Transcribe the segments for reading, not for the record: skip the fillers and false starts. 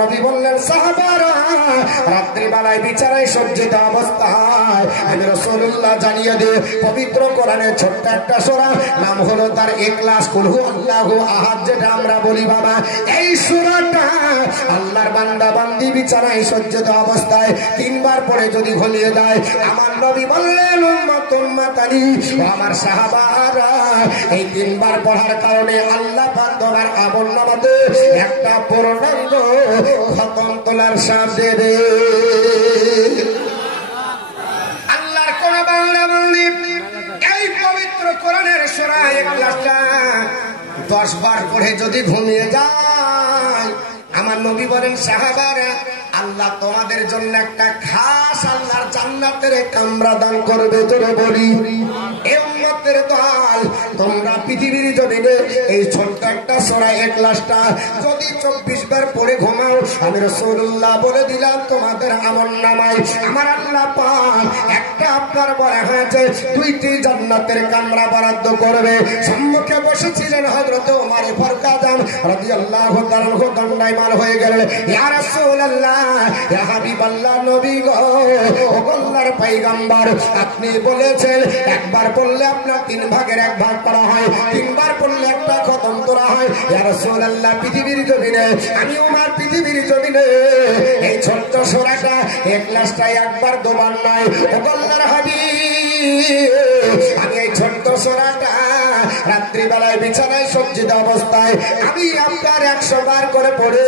নবী বললেন সাহাবারা রাত্রিবেলায় বিছানায় সজ্জিত অবস্থায় আমি রাসূলুল্লাহ জানিয়ে দিয়ে পবিত্র কোরআনের ছোট্ট একটা সূরা নাম হলো তার ইখলাস কুল হুয়াল্লাহু আহাদ যেটা আমরা বলি বাবা এই সূরাটা আল্লাহর বান্দা বান্দি বিছানায় সজ্জিত অবস্থায় তিনবার পড়ে যদি ঘুমিয়ে যায় আমার নবী বললেন উম্মত উম্মতানি ও আমার সাহাবারা এই তিনবার পড়ার কারণে আল্লাহ পাক তোমার আমলনামাতে একটা পূর্ণাঙ্গ খতম তোলার সাথ দেবে আল্লাহর কোন বান্দা বান্দি এই পবিত্র কোরআনের সূরা ইখলাসটা 10 বার পড়ে যদি ঘুমিয়ে যায় আমার নবী বলেন সাহাবারা আল্লাহ তোমাদের জন্য একটা খাস আল্লাহর জান্নাতের কামরা দান করবে তোরে বলি এই উম্মতের দল তোমরা পৃথিবীর জমিনে এই ছোট্ট একটা সূরা ইখলাসটা যদি 24 বার পড়ে ঘুমাও আমি রাসূলুল্লাহ বলে দিলাম তোমাদের আমলনামায় আমার আল্লাহ পাক একটা আপনার বলা হয়েছে 2টি জান্নাতের কামরা বরাদ্দ করবে সম্মুখে বসেছিলেন হযরত ওমর ফারুক আযম রাদিয়াল্লাহু তাআলা দণ্ডায়মান হয়ে গেলেন ইয়া রাসূলুল্লাহ ইয়া হাবিবাল্লাহ নবী গো ও আল্লাহর পয়গম্বর আপনি বলেছেন একবার পড়লে আপনার 3 ভাগের 1 ভাগ করা হয় 3 বার পড়লে একটা খতম করা হয় ইয়া রাসূলুল্লাহ পৃথিবীর জমিনে আমি ওমর পৃথিবীর জমিনে এই ছোট্ট সূরাটা ইখলাসটা একবার দুবার নয় ও আল্লাহর হাবিব আমি এই ছোট্ট সূরাটা রাত্রিবেলায় বিছানায় সজ্জিত অবস্থায় আমি আপনার 100 বার করে পড়ে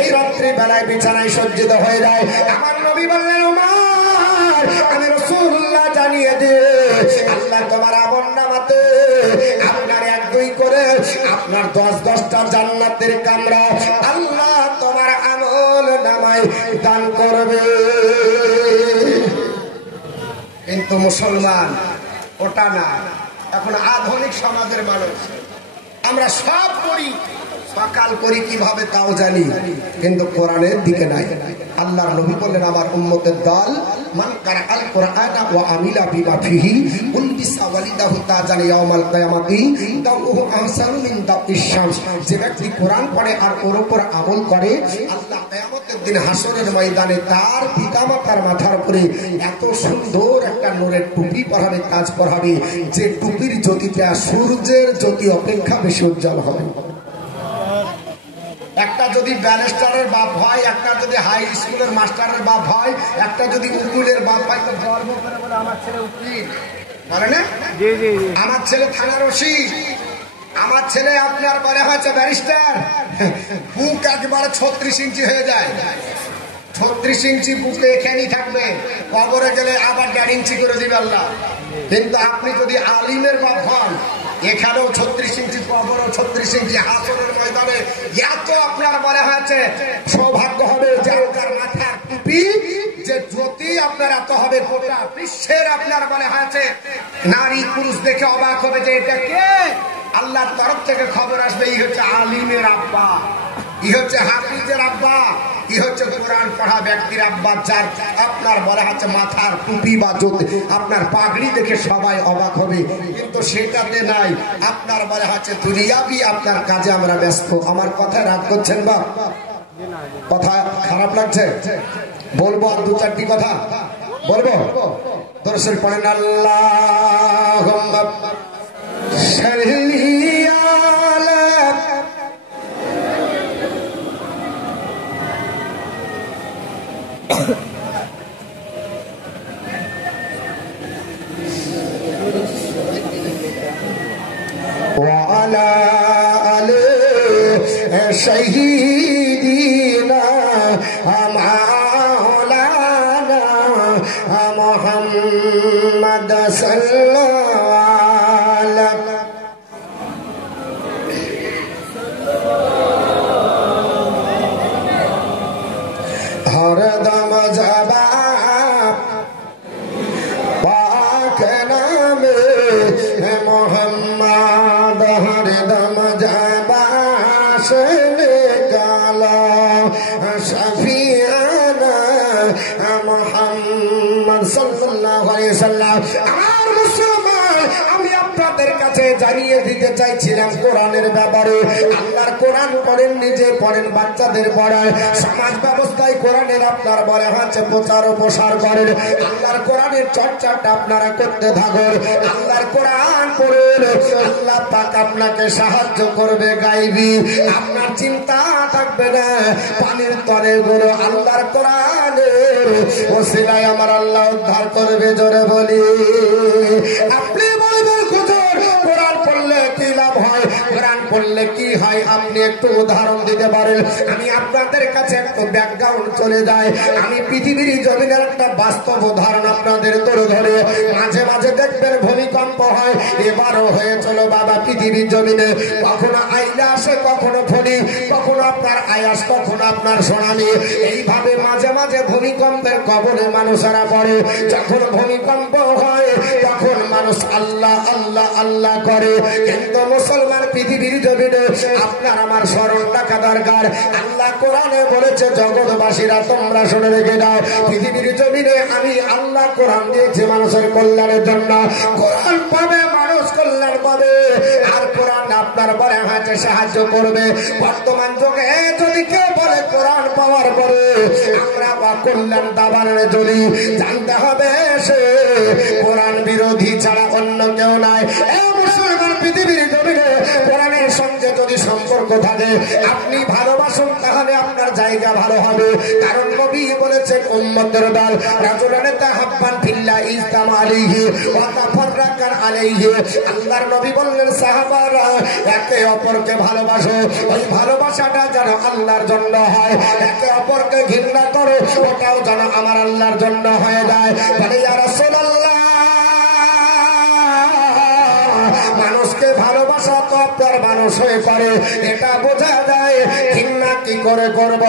এই রাত্রিবেলায় বিছানায় সজ্জিত হয়ে যায় আমার নবী বললেন ওমর আমি রাসূলুল্লাহ জানিয়ে দিয়ে আল্লাহ তোমার আমলনামাতে আপনার 1-2 করে আপনার 10-10টা জান্নাতের কামরা আল্লাহ তোমার আমলনামায় দান করবে কিন্তু মুসলমান ওটা না এখন আধুনিক সমাজের মানুষ আমরা সব করি সকাল করি কিভাবে তাও জানি কিন্তু কোরআনের দিকে নাই আল্লাহর নবী বললেন আমার উম্মতের দল মান কারাআল কুরআনা ওয়া আমিলা বিমা ফিহি উলবিসা ওয়ালিদাহু তাজান ইয়াউমাল কিয়ামাতি দাউহু আহসানু মিন দাউইশ শামস যে ব্যক্তি কোরআন পড়ে আর ওর উপর আমল করে আল্লাহ কিয়ামতের দিন হাসরের ময়দানে তার পিতামাতার মাথার উপরে এত সুন্দর একটা নূরের টুপি পরাবে তাজ পরাবে যে টুপির জ্যোতিটা সূর্যের জ্যোতি অপেক্ষা বেশি উজ্জ্বল হবে একটা যদি ব্যারিস্টারের বাপ হয় একটা যদি হাই স্কুলের মাস্টারের বাপ হয় একটা যদি উকিলের বাপ হয় তো গর্ব করে বলে আমার ছেলে উকিল বলে না জি জি আমার ছেলে থানার ওসি আমার ছেলে আপনার বলে হচ্ছে ব্যারিস্টার বুক একবারে 36 ইঞ্চি হয়ে যায় 36 ইঞ্চি বুকে এখানেই থাকবে কবরে গেলে আবার 1.5 ইঞ্চি করে দিবে আল্লাহ কিন্তু আপনি যদি আলিমের বাপ হন এখানেও 36 ইঞ্চি কবরও 36 ইঞ্চি হাসরের ময়দানে এত আপনার বলা হয়েছে সৌভাগ্য হবে যে আপনার মাথার টুপি যে জ্যোতি আপনার এত হবে গোটা বিশ্বের আপনার বলা হয়েছে নারী পুরুষ দেখে অবাক হবে যে এটা কে আল্লাহর তরফ থেকে খবর আসবে এই হচ্ছে আলিমের আব্বা ই হচ্ছে হাফিজের আব্বা ই হচ্ছে কোরআন পড়া ব্যক্তির আব্বা যার আপনার বলা হচ্ছে মাথার টুপি বা জ্যোতি আপনার পাগড়ি দেখে সবাই অবাক হবে কিন্তু সেটাতে নাই আপনার বলা হচ্ছে দুনিয়াবি আপনার কাজে আমরা ব্যস্ত আমার কথা রাগ করছেন বা কথা খারাপ লাগছে বলবো আর 2-4টি কথা বলবো দরসের পড়েন আল্লাহুম্মা সাল্লি আলা وعلى آل سيدنا مولانا محمد صلى الله عليه हर दम जवाब पाक नाम मोहम्मद हर दम जवाब से निकाला शफीआना मोहम्मद सल्लल्लाहु अलैहि वसल्लम আর মুসলমান আমি আপনার আপনাদের কাছে জানিয়ে দিতে চাইছিলাম কোরআনের ব্যাপারে। আল্লাহর কোরআন পড়েন, নিজে পড়েন, বাচ্চাদের পড়ান, সমাজ ব্যবস্থায় কোরআনের আপনার বলে হচ্ছে প্রচার ও প্রসার করেন। আল্লাহর কোরআনের চর্চাটা আপনারা করতে থাকুন। আল্লাহর কোরআন পড়েন, আল্লাহ পাক আপনাকে সাহায্য করবে গাইবি। আপনার চিন্তা থাকবে না পানির তরে গুলো আল্লাহর কোরআনের ওসিলায় আমার আল্লাহ উদ্ধার করবে। জোরে বলি আপনি বলবেন হুজুর কোরআন পড়লে কি লাভ হয়, কোরআন পড়লে কি হয়, আপনি একটু উদাহরণ দিতে পারেন? আমি আপনাদের কাছে একটু ব্যাকগ্রাউন্ড চলে যাই। আমি পৃথিবীর জমিনের একটা বাস্তব উদাহরণ আপনাদের তুলে ধরে। মাঝে মাঝে দেখবেন ভূমিকম্প হয়, এবারও হয়েছিল বাবা পৃথিবীর জমিনে। কখনো আইলা আসে, কখনো ফণি, কখনো আপনার আয়াস, কখনো আপনার সোনালি। এইভাবে মাঝে মাঝে ভূমিকম্পের কবলে মানুষেরা পড়ে। যখন ভূমিকম্প হয় তখন মানুষ আল্লাহ আল্লাহ আল্লাহ করে। কিন্তু মুসলমান পৃথিবীর জমিনে আপনার আমার স্মরণ রাখা দরকার। আল্লাহ কোরআনে বলেছে জগৎবাসীরা তোমরা শুনে রেখে দাও, পৃথিবীর জমিনে আমি আল্লাহ কোরআন দিয়েছি মানুষের কল্যাণের জন্য। কোরআন পাবে মানুষ কল্যাণ পাবে, আর কোরআন আপনার বলে হাতে সাহায্য করবে। বর্তমান যুগে যদি কেউ বলে কোরআন পাওয়ার পরে আমরা বা কল্যাণ দাবানের যদি জানতে হবে সে কোরআন বিরোধী ছাড়া অন্য কেউ নাই। মুসলমান পৃথিবীর জমিনে কোরআনের সঙ্গে যদি সম্পর্ক থাকে, আপনি ভালোবাসুন, তাহলে আপনার জায়গা ভালো হবে। কারণ নবী বলেছেন উম্মতের দল রাজুলানে তাহাব্বান ফিল্লাহ ইসলাম আলাইহি ওয়া তাফাররাকান আলাইহি। আল্লাহর নবী বললেন সাহাবারা একে অপরকে ভালোবাসো, ওই ভালোবাসাটা যেন আল্লাহর জন্য হয়। একে অপরকে ঘৃণা করো, ওটাও যেন আমার আল্লাহর জন্য হয়ে যায়। বলে ইয়া রাসূলুল্লাহ, মানুষকে ভালোবাসা তো আপনার মানুষ হয়ে পারে, এটা বোঝা যায়। ঘৃণা কি করে করব?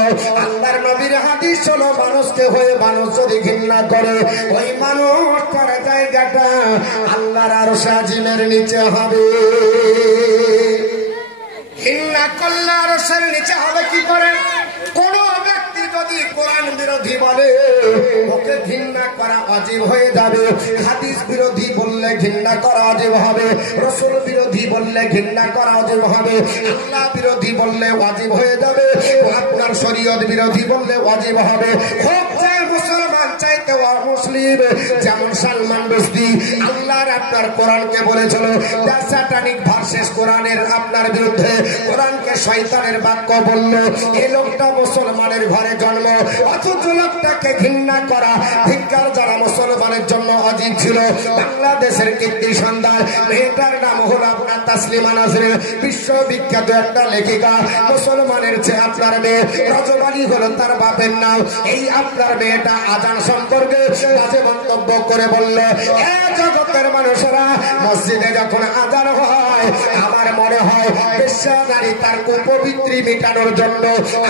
আল্লাহর নবীর হাদিস হলো মানুষকে হয়ে মানুষ যদি ঘৃণা করে, ওই মানুষ তার জায়গাটা আল্লাহর আরশ আজিমের নিচে হবে। ঘৃণা করলে আরশের নিচে হবে কি করে? কোন ব্যক্তি যদি কোরআন বিরোধী বলে ওকে ঘৃণা করা ওয়াজিব হয়ে যাবে। হাদিস বিরোধী বললে ঘৃণা করা ওয়াজিব হবে, রাসূল বিরোধী বললে ঘৃণা করা ওয়াজিব হবে, আল্লাহ বিরোধী বললে ওয়াজিব হয়ে যাবে, আপনার শরীয়ত বিরোধী বললে ওয়াজিব হবে। খুব চাই মুসলমান চাইতে অমুসলিম, যেমন সালমান রুশদি আল্লাহর আপনার কোরআনকে বলেছিল স্যাটানিক ভার্সেস কোরআনের আপনার বিরুদ্ধে, কোরআনকে শয়তানের বাক্য বলল। এই লোকটা মুসলমানের ঘরে জন্ম, অথচ লোকটাকে ঘৃণা করা ধিক্কার যারা মুসলমানের জন্য অজীব ছিল। বাংলাদেশের কীর্তি সন্তান, মেয়েটার নাম হলো আপনার তাসলিমা নাসরিন, বিশ্ববিখ্যাত একটা লেখিকা। মুসলমানের চেয়ে আপনার মেয়ে রজবানী হলো তার বাপের নাম। এই আপনার মেয়েটা আজান সম্পর্কে বাজে মন্তব্য করে বলল, এ জগতের মানুষেরা, মসজিদে যখন আজান হয় আমার মনে হয় বেশ্যা নারী তার কুপবিত্রি মেটানোর জন্য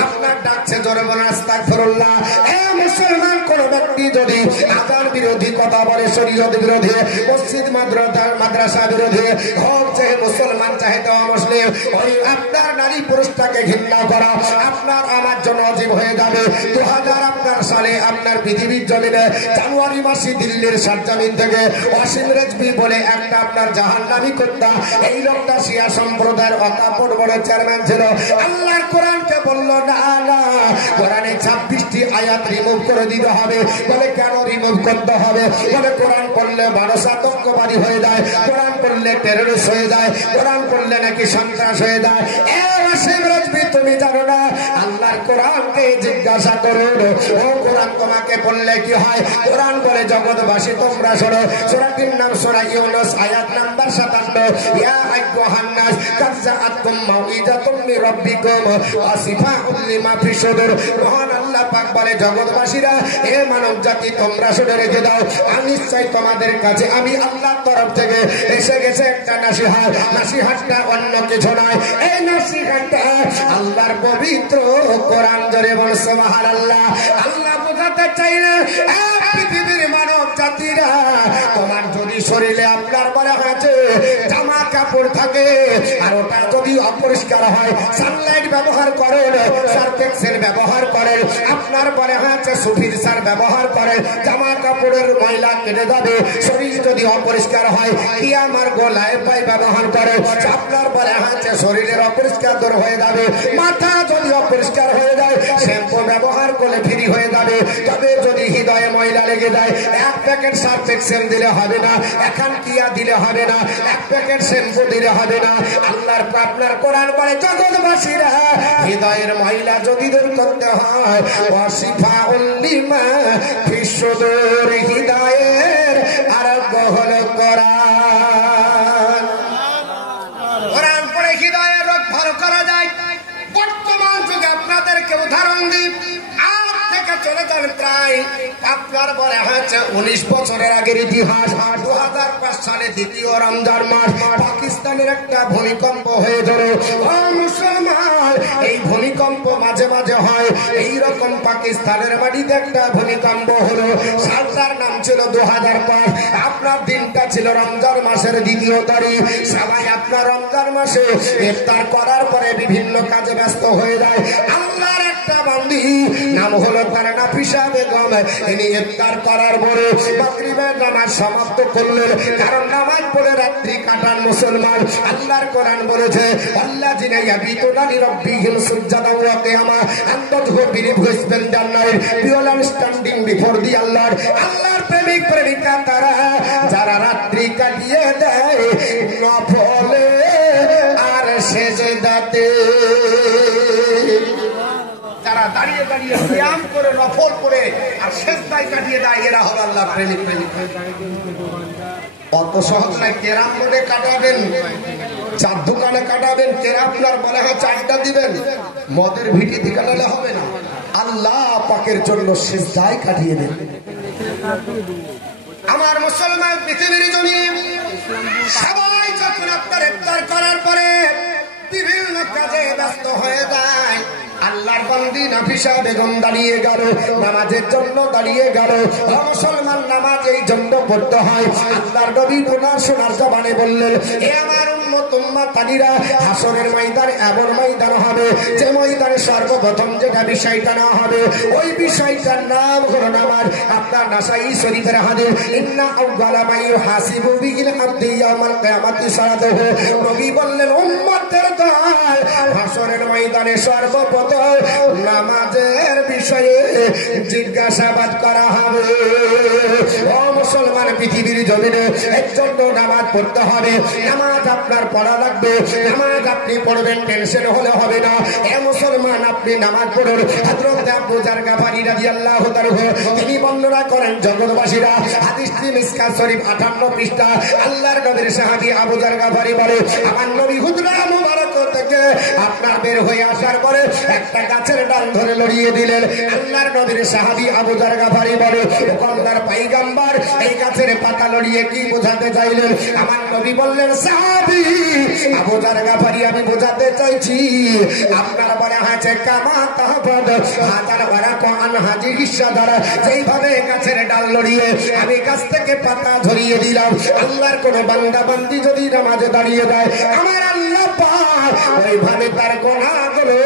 আপনার ডাকছে। জোরে বলেন আস্তাগফিরুল্লাহ। এ মুসলমান, কোন ব্যক্তি যদি আজান বিরোধী কথা বলে, শরীয়ত বিরোধী, মসজিদ মাদ্রাসা বিরোধী হোক, চাহে মুসলমান চাহে তো মুসলিম, ওই আপনার নারী পুরুষটাকে ঘৃণা করা আপনার আমার জন্য অজীব হয়ে যাবে। 2000 আপনার সালে আপনার পৃথিবীর জমিনে জানুয়ারি মাসে দিল্লির সারজামিন থেকে ওয়াসিম রেজভি বলে একটা আপনার জাহান্নামী কুত্তা, এই লোকটা শিয়া সম্প্রদায়ের অকাপড় বড় চেয়ারম্যান ছিল। আল্লাহর কোরআনকে বলল না না, কোরআনে 26টি আয়াত রিমুভ করে দিতে হবে। বলে কেন রিমুভ করতে হবে? বলে কোরআন পড়লে মানুষ আতঙ্কবাদী হয়ে যায়, কোরআন পড়লে টেররিস্ট হয়ে যায়, কোরআন পড়লে নাকি সন্ত্রাস হয়ে যায়। তুমি জানো না? আল্লাহর কোরআনকে জিজ্ঞাসা করুন, ও কোরআন তোমাকে পড়লে কি হয়? কোরআন বলে জগৎবাসী তোমরা শোনো। সূরাটির নাম সূরা ইউনূস, আয়াত নাম্বার 57। ইয়া আইয়ুহান নাস কাদ জাআতকুম মাউইযাতুম মির রাব্বিকুম ওয়া শিফাউন লিমা ফিস সুদূর। মহান আল্লাহ পাক বলে জগৎবাসীরা, হে মানব জাতি তোমরা শুনে রেখে দাও, আমি নিশ্চয় তোমাদের কাছে আমি আল্লাহর তরফ থেকে এসে গেছে একটা নসিহত। নসিহতটা অন্য কিছু নয়, এই নসিহতটা আল্লাহর পবিত্র কোরআন। জোরে বল সুবহানাল্লাহ। আল্লাহ বোঝাতে চাইলে পৃথিবীর মানব জাতিরা, তোমার যদি শরীরে আপনার বলা হয়েছে জামা কাপড় থাকে আর ওটা যদি অপরিষ্কার হয়, সানলাইট ব্যবহার করেন, সার্ফ এক্সেল ব্যবহার করেন, আপনার পরে হচ্ছে সুফির সার ব্যবহার করে, জামা কাপড়ের ময়লা কেটে যাবে, শরীর যদি অপরিষ্কার হয় কি আমার গলায় পাই ব্যবহার করে, আপনার পরে হচ্ছে শরীরের অপরিষ্কার দূর হয়ে যাবে, মাথা যদি অপরিষ্কার হয়ে যায় শ্যাম্পু ব্যবহার করলে ফ্রি হয়ে যাবে। তবে যদি হৃদয়ে ময়লা লেগে যায় এক প্যাকেট সার্ফ এক্সেল দিলে হবে না, এখন কিয়া দিলে হবে না, এক প্যাকেট শ্যাম্পু দিলে হবে না। আল্লাহর আপনার কোরআন পড়ে জগৎবাসীরা হৃদয়ের ময়লা যদি দূর করতে হয় ওয়াসিফাউল লিমা ফিসুদুর, হৃদয়ের আরোগ্য হলো কোরআন। কোরআন পড়ে হৃদয়ের রোগ ভালো করা যায়। বর্তমান যুগে আপনাদেরকে উদাহরণ দিই, আজ থেকে চলে যান প্রায় আপনার পরে হচ্ছে 19 বছরের আগের ইতিহাস। 2005 সালে দ্বিতীয় রমজান মাস পাকিস্তানের একটা ভূমিকম্প হয়ে গেল। মুসলমান, এই ভূমিকম্প মাঝে মাঝে হয়, এইরকম পাকিস্তানের মাটিতে একটা ভূমিকম্প হলো। সালটার নাম ছিল 2005। আপনার দিনটা ছিল রমজান মাসের 2 তারিখ। সবাই আপনার রমজান মাসে ইফতার করার পরে বিভিন্ন কাজে ব্যস্ত হয়ে যায়। আল্লাহর একটা বান্দি নাম হলো তার নাফিসা বেগম, তিনি ইফতার করার পরে মাগরিবের নামাজ সমাপ্ত করলেন, কারণ নামাজ পড়ে রাত্রি কাটান মুসলমান। আল্লাহর কোরআন বলেছে আল্লাযিনা ইয়াবিতুনা লিরাব্বিহিম সুজদান ওয়া কিয়ামা and those who believe who spend their night purely standing before the Allah. আল্লাহর প্রেমিক প্রেমিকা তারা যারা রাত্রি কাটিয়ে দেয় নফলে আর সেজদাতে, যারা দাঁড়িয়ে দাঁড়িয়ে কিয়াম করে নফল করে আর সেজদায় কাটিয়ে দেয়, এরা হলো আল্লাহর প্রেমিক প্রেমিকা। অত সহজ নয়। কেরাম মোড়ে কাটাবেন, চার দোকানে কাটাবেন, কেরা আপনার বলে হয় চারটা দিবেন, মদের ভিটিতে কাটালে হবে না। আল্লাহ পাকের জন্য সিজদায় কাটিয়ে দেন। আমার মুসলমান পৃথিবীর জমিনে সবাই যখন আপনার ইফতার করার পরে বিভিন্ন কাজে ব্যস্ত হয়ে যায়, আল্লাহর বান্দি নাফিসা বেগম দাঁড়িয়ে গেল, নামাজের জন্য দাঁড়িয়ে গেল। মুসলমান, নামাজ এই জন্য পড়তে হয়। আল্লাহর নবী সোনার জবানে বললেন, এ আমার উম্মত উম্মাতানিরা, হাসরের ময়দান এমন ময়দান হবে যে ময়দানে সর্বপ্রথম যেটা বিষয়টা না হবে ওই বিষয়টার নাম হলো নামাজ। আপনার নাসাই শরীফের হাদিস, ইন্না আউয়ালা মা ইউহাসিবু বিল আবদি ইয়াউমাল কিয়ামাতি সালাতুহু। নবী বললেন উম্মতের দল হাসরের ময়দানে সর্বপ্রথম নামাজের বিষয়ে জিজ্ঞাসাবাদ করা হবে। ও মুসলমান, পৃথিবীর জমিনে এর জন্য নামাজ পড়তে হবে। নামাজ আপনার পড়া লাগবে, নামাজ আপনি পড়বেন, টেনশন হলে হবে না। এ মুসলমান, আপনি নামাজ পড়ুন। হযরত আবু যার গফারী রাদিয়াল্লাহু তাআলা তিনি বর্ণনা করেন, জগৎবাসীরা হাদিসটি মিসকাত শরীফ 58 পৃষ্ঠা। আল্লাহর নবীর সাহাবী আবু যার গফারী বলে, আমার নবী হুজরা মুবারক থেকে আপনার বের হয়ে আসার পরে একটা গাছের ডাল ধরে লড়িয়ে দিলেন। আল্লাহর নবীর সাহাবী আবু যার গফারী বলে, আল্লাহর পয়গম্বর এই গাছের পাতা লড়িয়ে কি বোঝাতে চাইলেন? আমার নবী বললেন, সাহাবী আবু যার গফারী, আমি বোঝাতে চাইছি আপনার বলে হয়েছে কামা তাহবাদ হাজার ওয়ারাক আন হাজিহি শাজারা, যেইভাবে গাছের ডাল লড়িয়ে আমি গাছ থেকে পাতা ঝরিয়ে দিলাম। আল্লাহর কোন বান্দা বান্দি যদি নামাজে দাঁড়িয়ে দেয়, আমার আল্লাহ পাক ওইভাবে তার গুনাহগুলো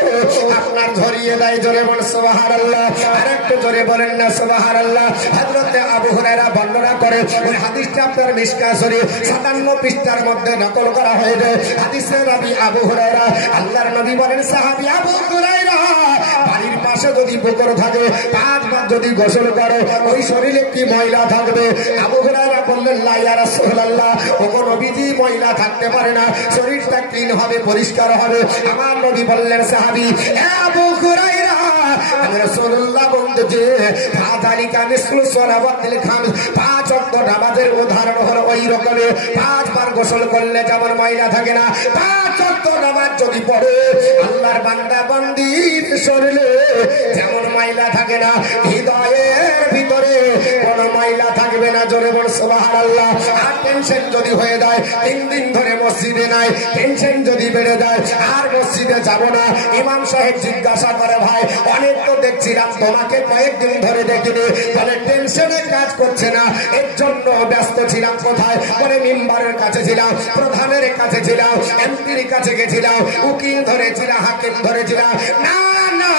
আপনার ঝরিয়ে দেয়। জোরে বলেন সুবহানাল্লাহ। আরেকটু জোরে বলেন না সুবহানাল্লাহ। হযরত আবু হুরায়রা বর্ণনা করে, ওই হাদিসটা আপনার মিশকাত শরীফ 57 পৃষ্ঠার মধ্যে নকল করা হয়েছে। হাদিসের রাবী আবু হুরায়রা, আল্লাহর নবী বলেন, সাহাবী আবু হুরায়রা, বাড়ির পাশে যদি পুকুর থাকে 5 বার যদি গোসল করো ওই শরীরে কি ময়লা থাকবে? আবু হুরায়রা বললেন, লা ইয়া রাসূলুল্লাহ, ওগো নবীজি, ময়লা থাকতে পারে না, শরীরটা ক্লিন হবে, পরিষ্কার হবে। আমার নবী বললেন, সাহাবী আবু হুরায়রা, আমি রাসূলুল্লাহ বলতেছি, ফাযালিকা মিসলু সালাওয়াতিল খামস, 5 ওয়াক্ত নামাজের উদাহরণ হলো ওই রকমের। 5 বার গোসল করলে যেমন ময়লা থাকে না, 5 ওয়াক্ত নামাজ যদি পড়ে আল্লাহর বান্দা বান্দির শরীরে যেমন ময়লা থাকে না, হৃদয়ের ভিতরে কোনো ময়লা থাকবে না। জোরে বল সুবহানাল্লাহ। আর টেনশন যদি হয়ে যায়, 3 দিন ধরে মসজিদে নাই, টেনশন যদি বেড়ে যায়, আর মসজিদে যাব না, ইমাম সাহেব জিজ্ঞাসা করে, ভাই অনেক তো দেখছিলাম তোমাকে কয়েকদিন ধরে দেখিনি, বলে টেনশনে কাজ করছে না, এর জন্য ব্যস্ত ছিলাম। কোথায়? বলে মিম্বারের কাছে ছিলাম, প্রধানের কাছে ছিলাম, এমপির কাছে গেছিলাম, উকিল ধরেছিলাম, হাকিম ধরেছিলাম। না না,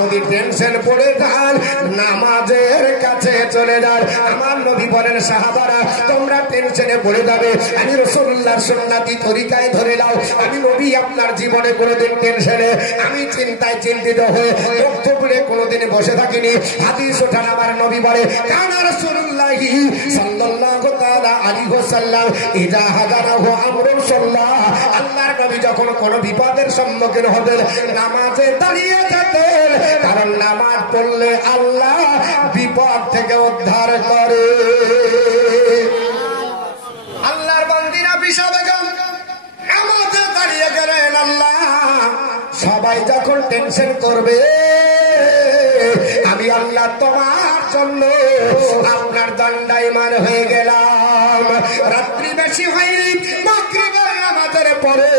যদি টেনশন পড়ে যান নামাজের কাছে চলে যান। আমার নবী বলেন সাহাবারা তোমরা টেনশনে পড়ে যাবে, আমি রাসূলুল্লাহর সুন্নতি তরিকায় ধরে নাও। আমি নবী আপনার জীবনে কোনোদিন টেনশনে আমি চিন্তায় চিন্তিত হয়ে বক্তব্যে কোনোদিন বসে থাকিনি। হাদিস ওঠান আমার নবী বলে কানা রাসূলুল্লাহি সাল্লাল্লাহু তাআলা আলাইহি ওয়াসাল্লাম ইযা হাদারাহু আমরুন সাল্লাহ, আল্লাহর নবী যখন কোনো বিপদের সম্মুখীন হতেন নামাজে দাঁড়িয়ে যেতেন, কারণ নামাজ পড়লে আল্লাহ বিপদ থেকে উদ্ধার করে। আল্লাহর বান্দিরা বিশা বেগম নামাজে দাঁড়িয়ে গেলেন। আল্লাহ সবাই যখন টেনশন করবে আমি আল্লাহ তোমার জন্য আপনার দণ্ডায়মান হয়ে গেলাম। রাত্রি বেশি হয়নি, মাগরিবের নামাজের পরে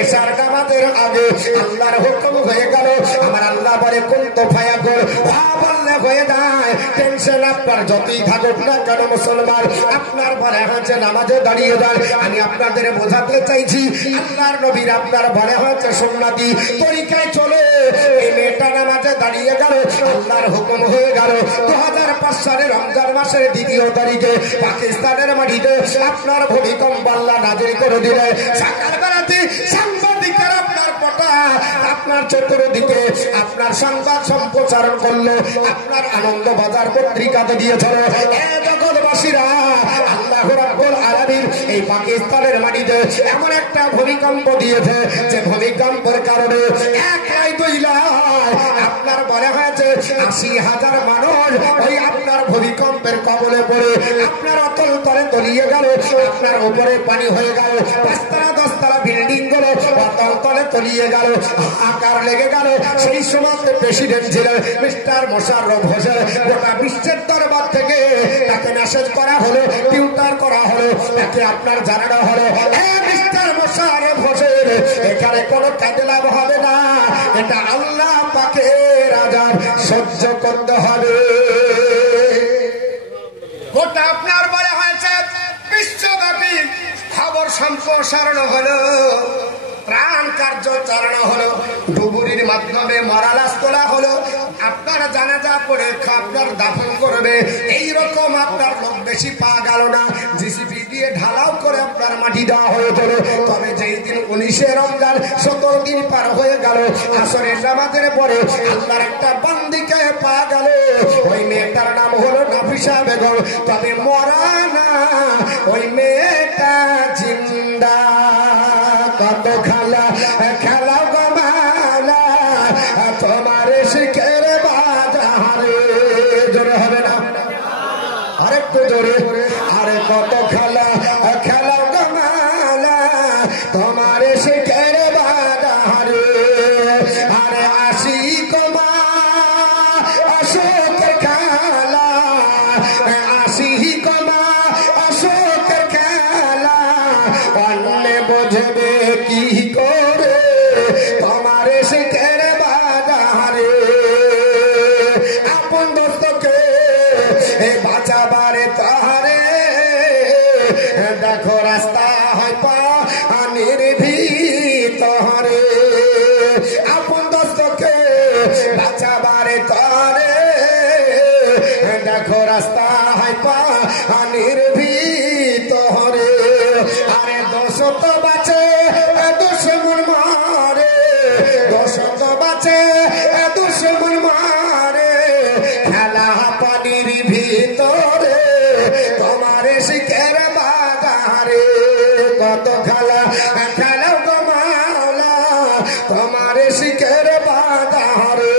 এশার নামাজের আগে আল্লাহর হুকুম হয়ে গেল। আমার আল্লাহ বলে কুনতু ফায়াকুন, বললে হয়ে যায়। টেনশন আপনার যতই থাকুক না কেন মুসলমান, আপনার বলে হচ্ছে নামাজে দাঁড়িয়ে যান। আমি আপনাদের বোঝাতে চাইছি আল্লাহর নবীর আপনার বলে হচ্ছে সুন্নতি তরিকায় চলে। এই মেয়েটা নামাজে দাঁড়িয়ে গেল, আল্লাহর হুকুম হয়ে গেল। 2005 সালের রমজান মাসের 2 তারিখে পাকিস্তানের মাটিতে আপনার ভূমিকম্প আল্লাহ নাজিল করে দিলে। সকালবেলাতে সাংবাদিকেরা আপনার পটা আপনার চতুর্দিকে আপনার সংবাদ সম্প্রচারণ করলো, আপনার আনন্দ বাজার পত্রিকাতে দিয়েছিল। জগৎবাসীরা আল্লাহ রাব্বুল আলামিন এই পাকিস্তানের মাটিতে এমন একটা ভূমিকম্প দিয়েছে যে ভূমিকম্পের কারণে 1-2 লাখ আপনার বলা হয়েছে 80,000 মানুষ ওই আপনার ভূমিকম্পের কবলে পড়ে আপনার অতল তলে তলিয়ে গেল। আপনার উপরে পানি হয়ে গেল, 5-10 তলা বিল্ডিং গুলো অতল তলে তলিয়ে গেল, আকার লেগে গেল। সেই সময় প্রেসিডেন্ট ছিলেন মিস্টার মোশাররফ হোসেন। গোটা বিশ্বের দরবার থেকে তাকে মেসেজ করা হলো, টিউটার করা হলো, তাকে আপনার জানানো হলো মিস্টার মোশাররফ হোসেন এখানে কোনো কাজে লাভ হবে না, এটা আল্লাহ পাকের আযাব সহ্য করতে হবে। গোটা আপনার বলা হয়েছে বিশ্বব্যাপী খবর সম্প্রসারণ হলো, প্রাণ কার্য চালানো হলো, ডুবুরির মাধ্যমে মরা লাশ তোলা হলো, আপনার জানাজা পড়ে আপনার দাফন করবে। এইরকম আপনার লোক বেশি পাওয়া গেল না, জিসিপি দিয়ে ঢালাও করে আপনার মাটি দেওয়া হয়েছিল। তবে যেই দিন 19শে রমজান 17 দিন পার হয়ে গেল, আসরের নামাজের পরে আল্লাহর একটা বান্দিকে পাওয়া গেল। ওই মেয়েটার নাম হলো নাফিসা বেগম, তবে মরা না, ওই মেয়েটা জিন্দা। কত খেলা খেলাও গমালা তোমার শিখের বাজারে, জোরে হবে না আরেকটু জোরে, আরে কত খেলা খেলাও গমালা তোমার শিখের বাজারে। আরে আসি কমা অশোকের খেলা, আসি কমা অশোকের খেলা, অন্য বোঝবে কি করে তোমার শিখের বাজারে। আপন দোস্তকে বাঁচাবারে তাহারে দেখো রাস্তা হয় পানির ভিতরে। আপন দোস্তকে বাঁচাবারে তাহারে দেখো রাস্তা হয় পানির ভিতরে। আরে দোষ তো বাঁচে দুশ্মন মারে, দোষ তো বাঁচে দুশ্মন মারে, খেলা পানির ভিতরে তোমার শিখের বাজারে। কত খেলা খেলাও গো মাওলা তোমার শিখের বাজারে।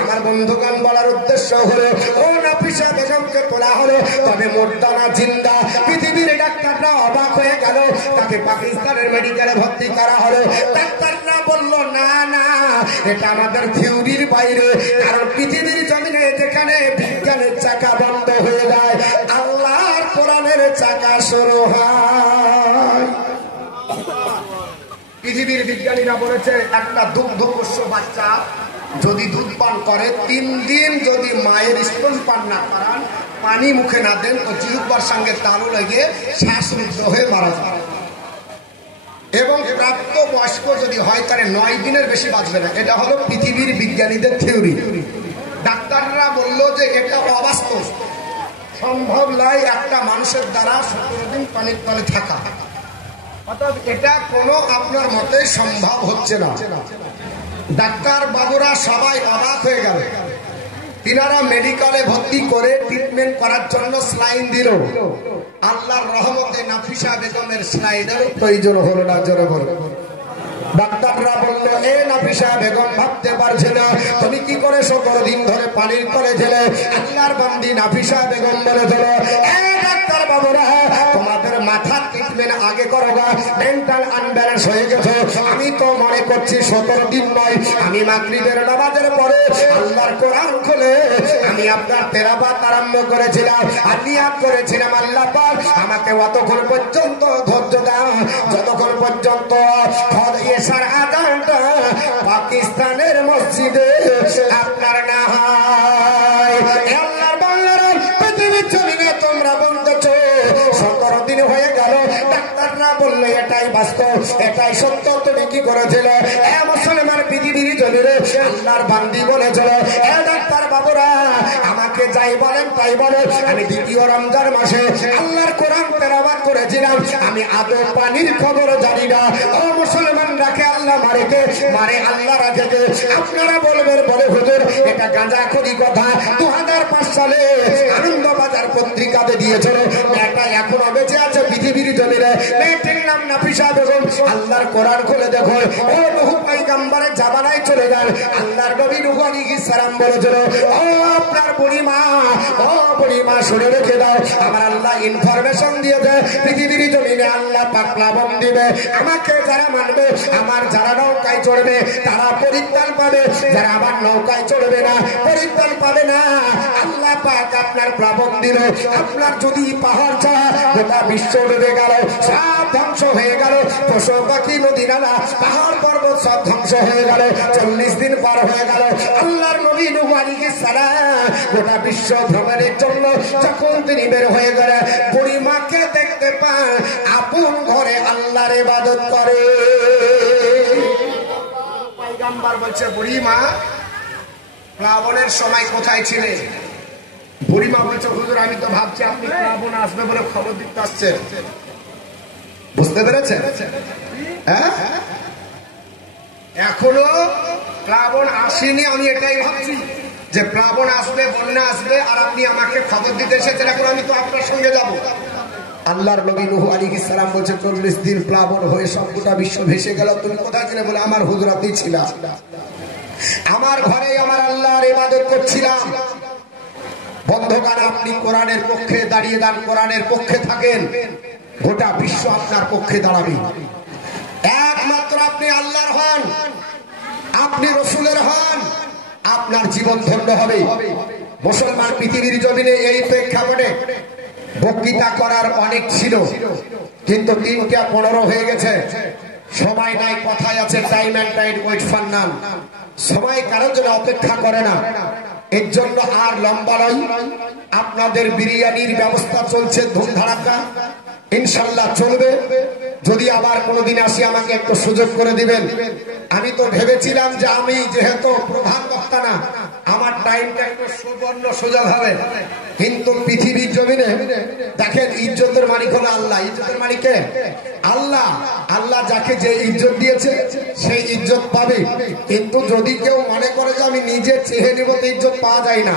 আমার বন্ধুগণ বলার উদ্দেশ্য হলো ও নাফিসা বেগমকে তোলা হলো, তবে মোর্দানা জিন্দা। পৃথিবীর ডাক্তাররা অবাক হয়ে গেল, তাকে পাকিস্তানের মেডিকেলে ভর্তি করা হলো। ডাক্তাররা বলল না না, এটা আমাদের থিওরির বাইরে, কারণ পৃথিবীর জমিনে যেখানে বিজ্ঞানের চাকা বন্ধ হয়ে যায় আল্লাহর কোরআনের চাকা শুরু হয়। পৃথিবীর বিজ্ঞানীরা বলেছে একটা দুগ্ধপোষ্য বাচ্চা যদি দুধ পান করে 3 দিন যদি মায়ের স্তন পান না করান, পানি মুখে না দেন, তো জিহ্বার সঙ্গে তালু লেগে শ্বাসরুদ্ধ হয়ে মারা যায়। এবং প্রাপ্ত বয়স্ক যদি হয় তাহলে 9 দিনের বেশি বাঁচবে না। এটা হলো পৃথিবীর বিজ্ঞানীদের থিওরি। ডাক্তাররা বললো যে এটা অবাস্তব, সম্ভব নয় একটা মানুষের দ্বারা 17 দিন পানির তলে থাকা, অর্থাৎ এটা কোনো আপনার মতে সম্ভব হচ্ছে না। ডাক্তার বাবুরা সবাই অবাক হয়ে গেল। তিনারা মেডিকেলে ভর্তি করে ট্রিটমেন্ট করার জন্য স্লাইন দিল। আল্লাহর রহমতে নাফিসা বেগমের স্লাইনের প্রয়োজন হলো না। জোরে বলো। ডাক্তাররা বললো, এ নাফিসা বেগম ভাবতে পারছে না তুমি কি করে 17 দিন ধরে পানির তলে ছিলে। আল্লাহর বান্দি নাফিসা বেগম বলে দিল, ডাক্তার বাবুরা তোমাদের মাথার ট্রিটমেন্ট আগে করো গা, মেন্টাল আনব্যালেন্স হয়ে গেছে। আমি তো মনে করছি 17 দিন নয়, আমি মাগরিবের নামাজের পরে আল্লাহর কোরআন খুলে আমি আপনার তেলাওয়াত আরম্ভ করেছিলাম আর নিয়াত করেছিলাম, আল্লাহ পাক আমাকে অতক্ষণ পর্যন্ত ধৈর্য দাও যতক্ষণ পর্যন্ত এশার আযানটা পাকিস্তানের মসজিদে আপনার না হয়। আল্লাহর বান্দারা পৃথিবীর জমিনে তোমরা বলতেছো 17 দিন হয়ে গেল। ডাক্তাররা বললে এটাই বাস্তব, এটাই সত্য। তুমি কি করেছিল? মুসলমান পৃথিবীর জমিনে আল্লাহর বান্দি বলেছিল, ডাক্তার বাবুরা আমাকে যাই বলেন তাই বলেন, আমি দ্বিতীয় রমজান মাসে আল্লাহর কোরআন তেলাওয়াত করেছিলাম, আমি আদৌ পানির খবর জানি না। ও মুসলমান রাখে আল্লাহ মারেকে মারে আল্লাহ রাখে। আপনারা বলবেন বলে হুজুর এটা গাঁজাখড়ি কথা। 2005 সালে আনন্দবাজার পত্রিকাতে দিয়েছিল, মেয়েটা এখনো বেঁচে আছে পৃথিবীর জমিনে। মেয়েটির নাম নাফিসা বেগম। আল্লাহর কোরআন খুলে দেখো, ও বহু পয়গম্বরের জামানায় চলে যান। আল্লাহর নবী নূহ আলাইহিস সালাম বলেছিল, ও আপনার বুড়ি মা, ও বুড়ি মা শুনে রেখে দাও, আমার আল্লাহ ইনফরমেশন দিয়েছে পৃথিবীর জমিনে আল্লাহ পাক প্লাবন দিবে। আমাকে যারা মানবে, আমার যারা নৌকায় চড়বে তারা পরিত্রাণ পাবে, যারা আমার নৌকায় চড়বে না পরিত্রাণ পাবে না। আল্লাহ পাক আপনার প্লাবন দিল। আপনার যদি পাহাড় ছাড়া গোটা বিশ্ব ডুবে গেল, সব ধ্বংস হয়ে গেল, পশু পাখি নদী নালা পাহাড় পর্বত সব ধ্বংস হয়ে গেল। 40 দিন পার হয়ে গেল। আল্লাহর নবী নূহ আলাইহিস সালাম গোটা বিশ্ব ভ্রমণের জন্য যখন তিনি বের হয়ে গেলেন, বুড়ি মাকে দেখতে পান আপন ঘরে আল্লাহর ইবাদত করে। পয়গম্বর বলছে, বুড়ি মা প্লাবনের সময় কোথায় ছিলে? বুড়ি মা বলছে, হুজুর আমি তো ভাবছি আপনি প্লাবন আসবে বলে খবর দিতে আসছেন। বুঝতে পেরেছেন? হ্যাঁ, এখনো প্লাবন আসেনি, আমি এটাই ভাবছি যে প্লাবন আসবে, বন্যা আসবে, আর আপনি আমাকে খবর দিতে এসেছেন। এখন আমি তো আপনার সঙ্গে যাব। আল্লাহর নবী নূহ আলাইহিস সালাম বলছে 40 দিন প্লাবন হয়ে সব গোটা বিশ্ব ভেসে গেল, তুমি কোথায় ছিলে? বলে আমার হুজরাতেই ছিলাম, আমার ঘরে আমার আল্লাহর ইবাদত করছিলাম। বন্ধুগণ, আপনি কোরআনের পক্ষে দাঁড়িয়ে যান, কোরআনের পক্ষে থাকেন, গোটা বিশ্ব আপনার পক্ষে দাঁড়াবে। একমাত্র আপনি আল্লাহর হন, আপনি রসুলের হন, আপনার জীবন ধন্য হবে। মুসলমান পৃথিবীর জমিনে এই প্রেক্ষাপটে বক্তৃতা করার অনেক ছিল, কিন্তু 3টা 15 হয়ে গেছে। সময় নাই, কথায় আছে time and tide wait for none. সময় কারোর জন্য অপেক্ষা করে না, এর জন্য আর লম্বা নয়। আপনাদের বিরিয়ানির ব্যবস্থা চলছে ধুমধাড়াক্কা, ইনশাল্লাহ চলবে। যদি আবার কোনোদিন আসি আমাকে একটু সুযোগ করে দিবেন। আমি তো ভেবেছিলাম যে আমি যেহেতু প্রধান বক্তা না, আমার টাইমটা একটু সুবর্ণ সুযোগ হবে, কিন্তু পৃথিবীর জমিনে দেখেন ইজ্জতের মালিক হলো আল্লাহ। ইজ্জতের মালিক কে? আল্লাহ। আল্লাহ যাকে যে ইজ্জত দিয়েছে সেই ইজ্জত পাবে। কিন্তু যদি কেউ মনে করে যে আমি নিজে চেয়ে নিব তো ইজ্জত পাওয়া যায় না।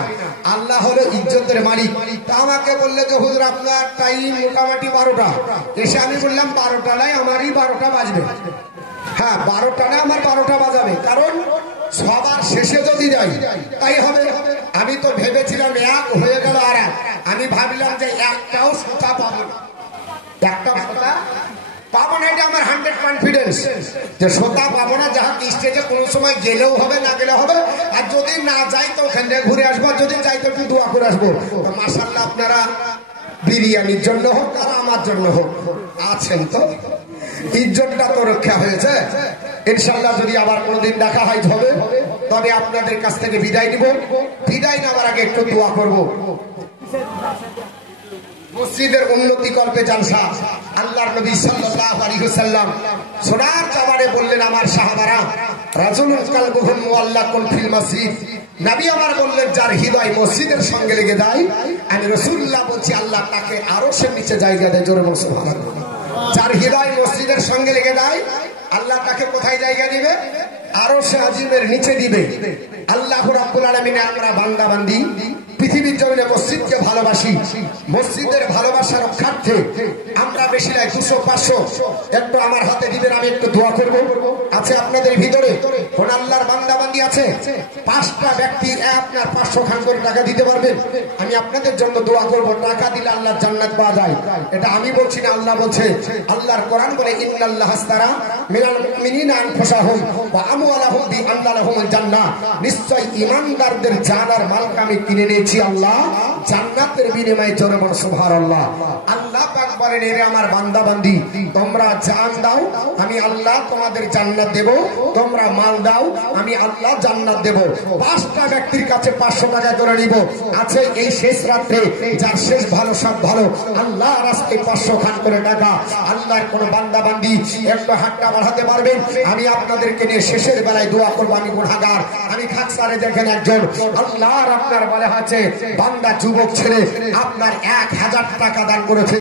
আল্লাহ হলো ইজ্জতের মালিক। তা আমাকে বললে যে হুজুর আপনার টাইম মোটামুটি 12টা, এসে আমি বললাম 12টা নয়, আমারই 12টা বাজবে। হ্যাঁ, 12টা না, আমার 12টা বাজাবে, কারণ সবার শেষে যদি যাই তাই হবে। আমি তো ভেবেছিলাম এক হয়ে গেল আর এক, আমি ভাবলাম যে একটাও শ্রোতা পাবো না, একটাও শ্রোতা পাবো না। এটা আমার 100 কনফিডেন্স যে শ্রোতা পাবো না। যাহা স্টেজে কোনো সময় গেলেও হবে, না গেলেও হবে, আর যদি না যাই তো ওখান থেকে ঘুরে আসবো, যদি যাই তো একটু দোয়া করে আসবো। মাশাআল্লাহ, আপনারা বিরিয়ানির জন্য হোক আর আমার জন্য হোক আছেন, তো ইজ্জতটা তো রক্ষা হয়েছে। ইনশাল্লাহ যদি আবার কোনোদিন দেখা হয় হবে, তবে আপনাদের কাছ থেকে বিদায় নিব। বিদায় নেওয়ার আগে একটু দোয়া করবো। মসজিদের উন্নতি কল্পে জালসা। আল্লাহর নবী সাল্লাল্লাহু আলাইহি ওয়াসাল্লাম সোনার চাবারে বললেন, আমার সাহাবারা, রাজুলুন কালবুহুম মুআল্লাকুন ফিল মসজিদ, নবী আমার বললেন, যার হৃদয় মসজিদের সঙ্গে লেগে যায়, আমি রাসূলুল্লাহ বলছি আল্লাহ তাকে আরশের নিচে জায়গা দেয়। জোরে বলুন সুবহানাল্লাহ। যার হৃদয় মসজিদের সঙ্গে লেগে যায়, আল্লাহ তাকে কোথায় জায়গা দিবে? আরশে আজিমের নিচে দিবে। আল্লাহ রাব্বুল আলামিন, আমরা বান্দা বান্দি পৃথিবীর জমিনে মসজিদকে ভালোবাসি। মসজিদের ভালোবাসা রক্ষার্থে আমরা বেশি নাই 200-500 একটু আমার হাতে দিবেন, আমি একটু দোয়া করব। আছে আপনাদের ভিতরে কোন আল্লাহর বান্দা বান্দি আছে? 5টা ব্যক্তি আপনার 500 খান করে টাকা দিতে পারবেন? আমি আপনাদের জন্য দোয়া করব। টাকা দিলে আল্লাহর জান্নাত পাওয়া যায়। এটা আমি বলছি না, আল্লাহ বলছে। আল্লাহর কোরআন বলে, ইন্নাল্লাহ আস্তারা মিনাল মুমিনিনা আনফুসাহুম ওয়া আমওয়ালাহুম বিআন্না লাহুমুল জান্নাহ, নিশ্চয় ঈমানদারদের জান আর মালকে আমি কিনে নিয়েছি আল্লাহ জান্নাতের বিনিময়ে। জোরে বলো সুবহানাল্লাহ। আল্লাহ পাক বলেন, এরে আমার বান্দা বান্দি, তোমরা জান দাও, আমি আল্লাহ তোমাদের জান্নাত দেব। তোমরা মাল দাও, আমি আল্লাহ জান্নাত দেব। 5টা ব্যক্তির কাছে 500 টাকা করে নিব। আছে এই শেষ রাত্রে, যার শেষ ভালো সব ভালো, আল্লাহ রাস্তায় 500 খান করে টাকা। আল্লাহর কোন বান্দা বান্দি একটু হাতটা বাড়াতে পারবেন? আমি আপনাদেরকে নিয়ে শেষের বেলায় দোয়া করবো। আমি গুনাহগার, আমি খাকসারে দেখেন একজন আল্লাহর আপনার বলে আছে বান্দা যুবক ছেলে আপনার 1000 টাকা দান করেছে।